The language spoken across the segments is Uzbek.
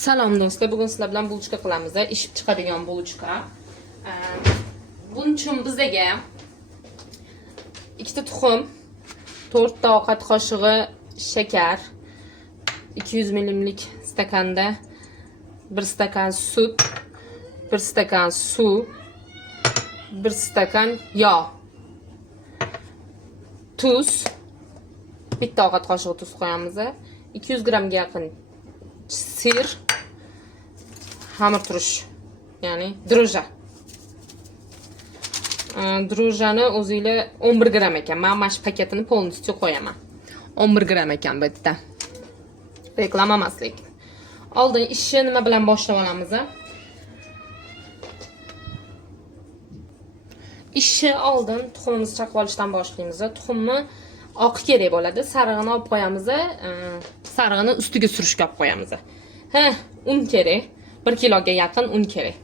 Salom do'stlar, bugun sizlar bilan bulchka qilamiz. Ishib chiqadigan bulchka. Buning uchun bizga ikkita tuxum, 4 ta ovqat qoshig'i shakar, 200 ml stakanda 1 stakan sut, 1 stakan suv, 1 stakan yog', tuz, bitta ovqat qoshiq tuz qo'yamiz. 200 grammga yaqin sir, xamir turish, ya'ni dro'ja. Dro'jani o'zingizlar 11 gram ekan. Men mana shu paketini polностью qo'yaman. 11 gram ekan bu yerda. Reklama emas lekin. Oldin ishni nima bilan boshlab olamiz? Ishni oldin tuxumimizni chaqib olishdan boshlaymiz. Tuxumni oq kerak bo'ladi. Sarig'ini olib qo'yamiz. Sarig'ini ustiga surishga olib qo'yamiz. Un kerak. 1 kiloga yaqin un kerak.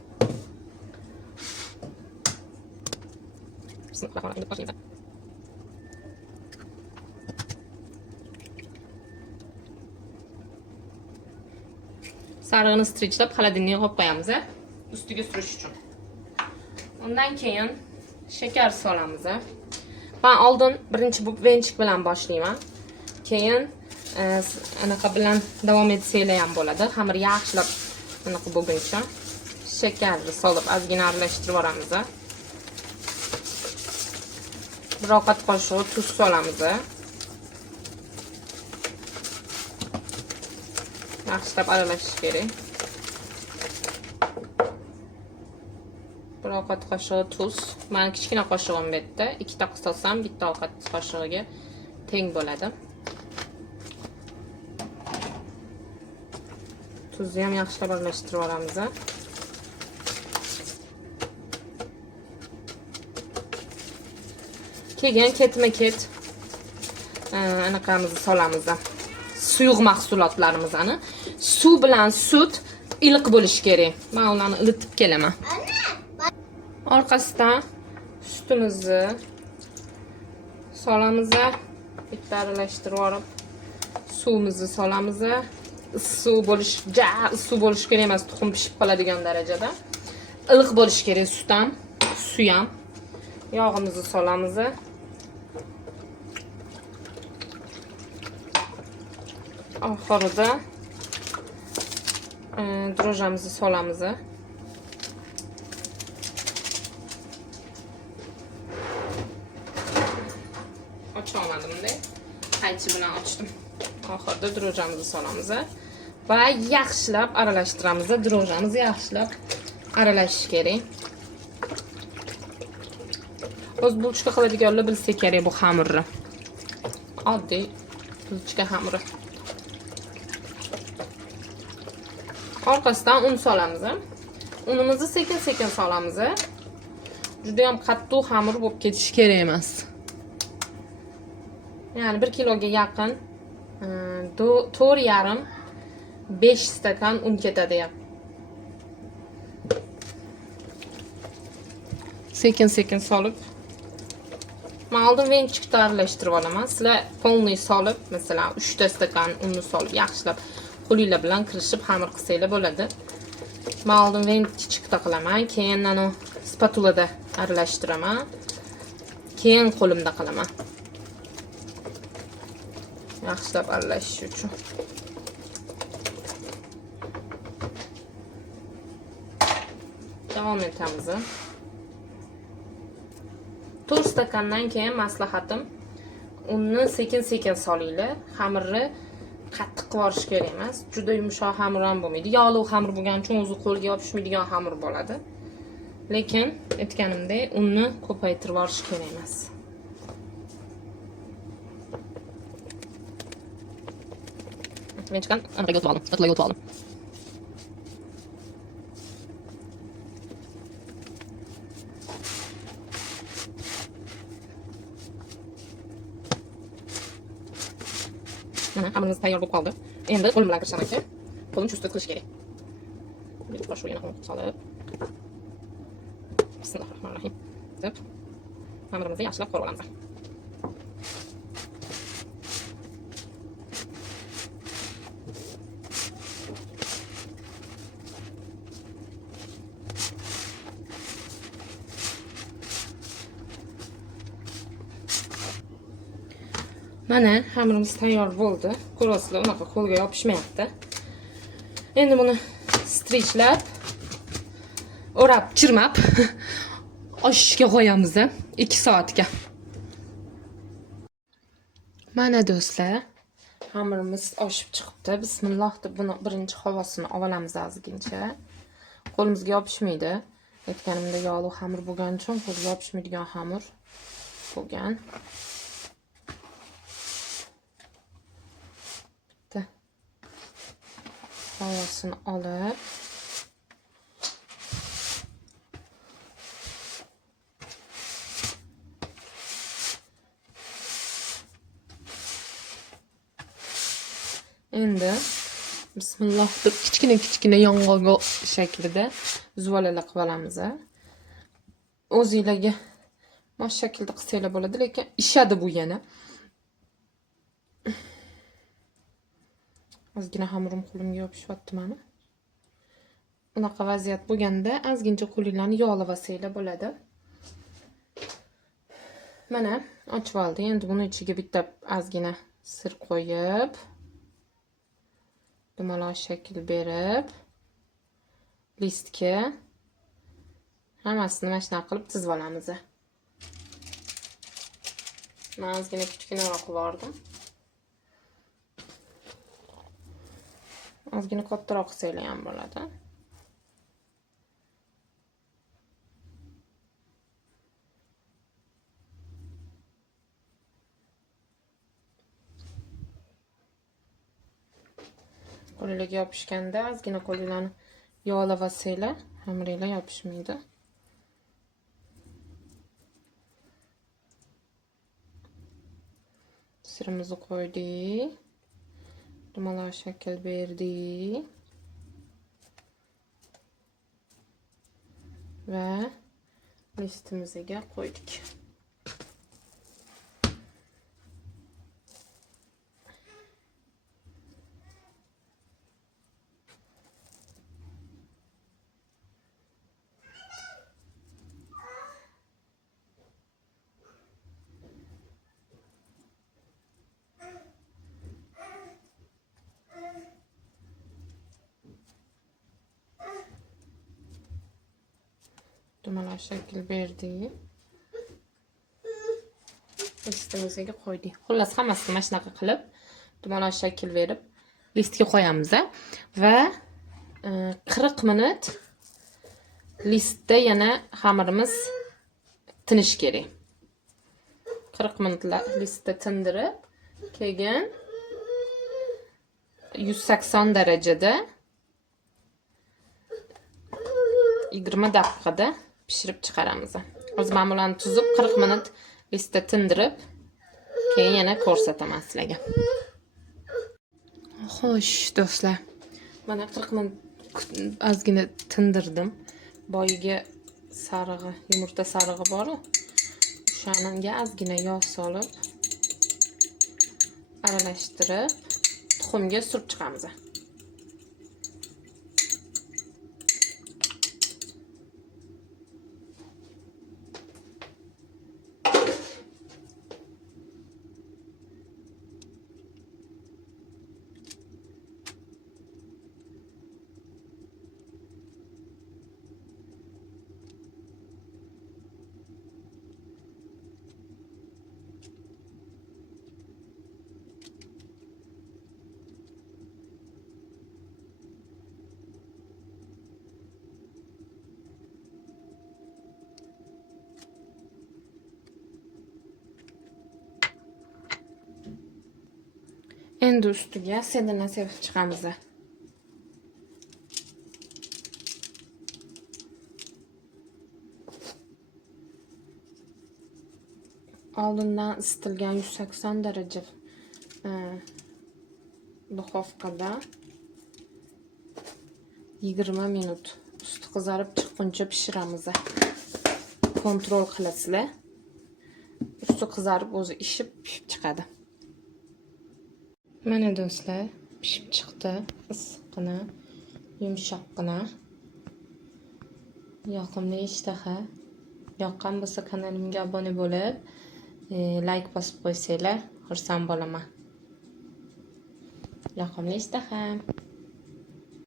Sarig'ini strichlab xolodilnikga qo'yib qo'yamiz, ustiga surish uchun. Undan keyin shakar solamiz. Men oldin birinchi venchik bilan boshlayman. Keyin anaqa bilan davom etsanglar ham bo'ladi. Xamir yaxshilab anaqa bo'lguncha shakarni solib ozgina aralashtirib olamiz. 1 ovqat qoshiq tuz solamiz. Yaxshilab aralashish kerak. 1 ovqat qoshiq tuz. Men kichkina qoshig'im bu yerda. 2 ta qistasam, bitta ovqat qoshig'iga teng bo'ladi. Tuzni ham yaxshilab aralashtirib olamiz. Keyin ketma-ket anaqamizni solamiz. Suyuq mahsulotlarimizni. Suv bilan sut iliq bo'lishi kerak. Men ularni ilitib kelaman. Orqasidan sutimizni solamiz. Bitta aralashtirib olib, suvimizni solamiz. Issiq bo'lish kerak emas, tuxum pishib qoladigan darajada. Iliq bo'lish kerak sut ham, suv ham. Yog'imizni solamiz. Oxirida dro'jamizni solamiz. Ocha olmadim-da. Qaychi bilan ochdim. Oxirida dro'jamizni solamiz va yaxshilab aralashtiramiz. Dro'jamiz yaxshilab aralashish kerak. O'z bulchka qiladiganlar bilsa kerak bu xamirni. Oddiy bulchka xamiri. Orqasidan un solamiz. Unimizni sekin-sekin solamiz. Juda ham qattiq xamir bo'lib ketishi kerak emas. Ya'ni 1 kiloga yaqin 4,5 stakan un ketadi. Sekin-sekin solib. Men oldin venchikda aralashtirib olaman. Sizlar polniy solib, masalan, 3 ta stakan unni solib yaxshilab qo'linglar bilan kirishib xamir qilsanglar bo'ladi. Men oldin venchikda qilaman, keyin ana spatulada aralashtiraman. Keyin qo'limda qilaman. Yaxshilab aralashish uchun. Davom etamiz. 4 stakandan keyin maslahatim, unni sekin-sekin solinglar. Xamirni qattiq qilib kerak emas. Juda yumshoq xamir ham bo'lmaydi. Yog'li xamir bo'lgani uchun o'zi qo'lga yopishmaydigan xamir bo'ladi. Lekin aytganimdek, unni ko'paytirib olish kerak emas. Men chiqqan anaqa yotib oldim. Qatla yotib oldim. Mana xamirimiz tayyor bo'lib qoldi. Endi qo'lim bilan kirishaman ekan. Qo'lim chust qilish kerak. Bir qoshiq yana solib. Bismillahirrohmanirrohim. Deb xamirimizni yaxshilab qovurib olamiz. Mana xamirimiz tayyor bo'ldi. Ko'rasizlar, unaqa qo'lga yopishmayapti. Endi buni strichlab, o'rab, chirmab oshishga qo'yamiz 2 soatga. Mana do'stlar, xamirimiz oshib chiqibdi. Bismillah deb buni birinchi havosini olamiz ozgincha. Qo'limizga yopishmaydi. Aytganimda yog'li xamir bo'lgani uchun qo'lga yopishmaydigan xamir bo'lgan. Bitta havosini olib endi bismillah deb kichkina yong'oq shaklida zuvalalar qilib olamiz. O'zingizlarga mana shu shaklda qilsanglar bo'ladi, lekin ishadi bu yana. Ozgina xamirim qo'limga yopishyapti mana. Unaqa vaziyat bo'lganda ozgincha qo'linglarni yog'lab olsanglar bo'ladi. Mana ochib oldim. Endi buni ichiga bitta ozgina sir qo'yib, dumaloq shakl berib, listga hammasini mana shunaqa qilib tizib olamiz. Men ozgina kichkinaroq qilib oldim. Ozgina kattaroq qilsanglar ham bo'ladi. Qo'llarga yopishganda ozgina qo'llarni yog'lab olsanglar, xamiringlar yopishmaydi. Sirimizni qo'ydik. Dumaloq shakl berdik. Va listimizga qo'ydik. Dumaloq shakl berdik. Listimizga qo'ydik. Xullas hammasini mana shunaqa qilib dumaloq shakl berib listga qo'yamiz va 40 minut listda yana xamirimiz tinish kerak. 40 minut listda tindirib, keyin 180 darajada 20 daqiqada pishirib chiqaramiz. O'z ma'mulani tuzib 40 minut listda tindirib, keyin yana ko'rsataman sizlarga. Xo'sh, do'stlar. Mana 40 minut ozgina tindirdim. Boyiga sarig'i, yumurta sarig'i bor-ku. O'shanga ozgina yog' solib, aralashtirib, tuxumga surib chiqamiz. Endi ustiga sedana sepib chiqamiz. Oldindan isitilgan 180 daraja duxovkada 20 minut usti qizarib chiqquncha pishiramiz. Kontrol qilasizlar. Usti qizarib o'zi ishib pishib chiqadi. Mana do'stlar, pishib chiqdi. Issiqqina, yumshoqqina. Yoqimli ishtaha. Yoqqan bo'lsa kanalimga obuna bo'lib, like bosib qo'ysanglar, xursand bo'laman. Yoqimli ishtaha.